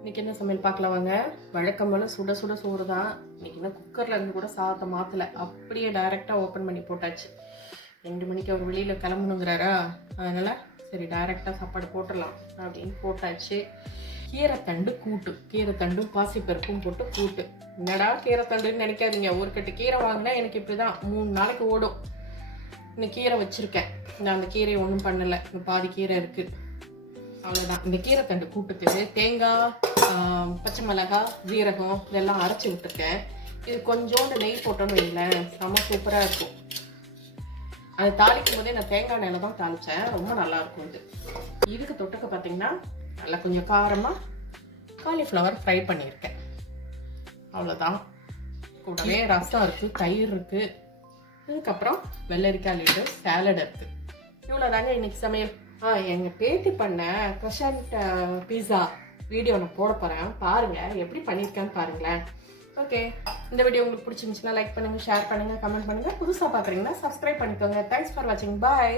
இன்னைக்கு என்ன சமையல் பார்க்கலாம் வாங்க வழக்கமான சுட சுட சோறு தான். இன்றைக்கி என்ன குக்கரில் இருந்து கூட சாதத்தை மாற்றலை அப்படியே டைரெக்டாக ஓப்பன் பண்ணி போட்டாச்சு. ரெண்டு மணிக்கு அவர் வெளியில் கிளம்பணுங்கிறாரா? அதனால் சரி டைரெக்டாக சாப்பாடு போட்டுடலாம் அப்படின்னு போட்டாச்சு. கீரைத்தண்டு கூட்டு. கீரைத்தண்டும் பாசிப்பருப்பும் போட்டு கூட்டு. என்னடா கீரைத்தண்டுன்னு நினைக்காதீங்க. ஒரு கட்டு கீரை வாங்கினா எனக்கு இப்படி தான் மூணு நாளைக்கு ஓடும். இந்த கீரை வச்சுருக்கேன். நான் அந்த கீரையை ஒன்றும் பண்ணலை. இந்த பாதி கீரை இருக்குது அவ்வளோதான் இந்த கீரைத்தண்டு கூட்டுக்கு தேங்காய் பச்சை மிளகாய் ஜீரகம் இதெல்லாம் அரைச்சி விட்டுருக்கேன். இது கொஞ்சோண்டு நெய் போட்டோன்னு வைங்களேன். செம்ம சூப்பராக இருக்கும். அது தாளிக்கும் போதே நான் தேங்காய் நெல்லை தான் தாளித்தேன் ரொம்ப நல்லா இருக்கும் இது. இதுக்கு தொட்டுக்க பார்த்தீங்கன்னா நல்லா கொஞ்சம் காரமாக காலிஃப்ளவர் ஃப்ரை பண்ணியிருக்கேன். அவ்வளோதான் கூடவே ரசம் இருக்குது தயிர் இருக்குது இதுக்கப்புறம் வெள்ளரிக்காய் லீடு சேலட் இருக்குது இவ்வளோதாங்க இன்னைக்கு சமையல். ஆ எங்கள் பேத்தி பண்ண க்ரஷண்ட் பீஸா வீடியோ நான் போட போகிறேன் பாருங்கள் எப்படி பண்ணியிருக்கேன்னு பாருங்களேன். ஓகே இந்த வீடியோ உங்களுக்கு பிடிச்சிருந்துச்சுன்னா லைக் பண்ணுங்கள் ஷேர் பண்ணுங்கள் கமெண்ட் பண்ணுங்கள் புதுசாக பார்க்குறீங்கன்னா சப்ஸ்கிரைப் பண்ணிக்கோங்க. தேங்க்ஸ் ஃபார் வாட்சிங் பாய்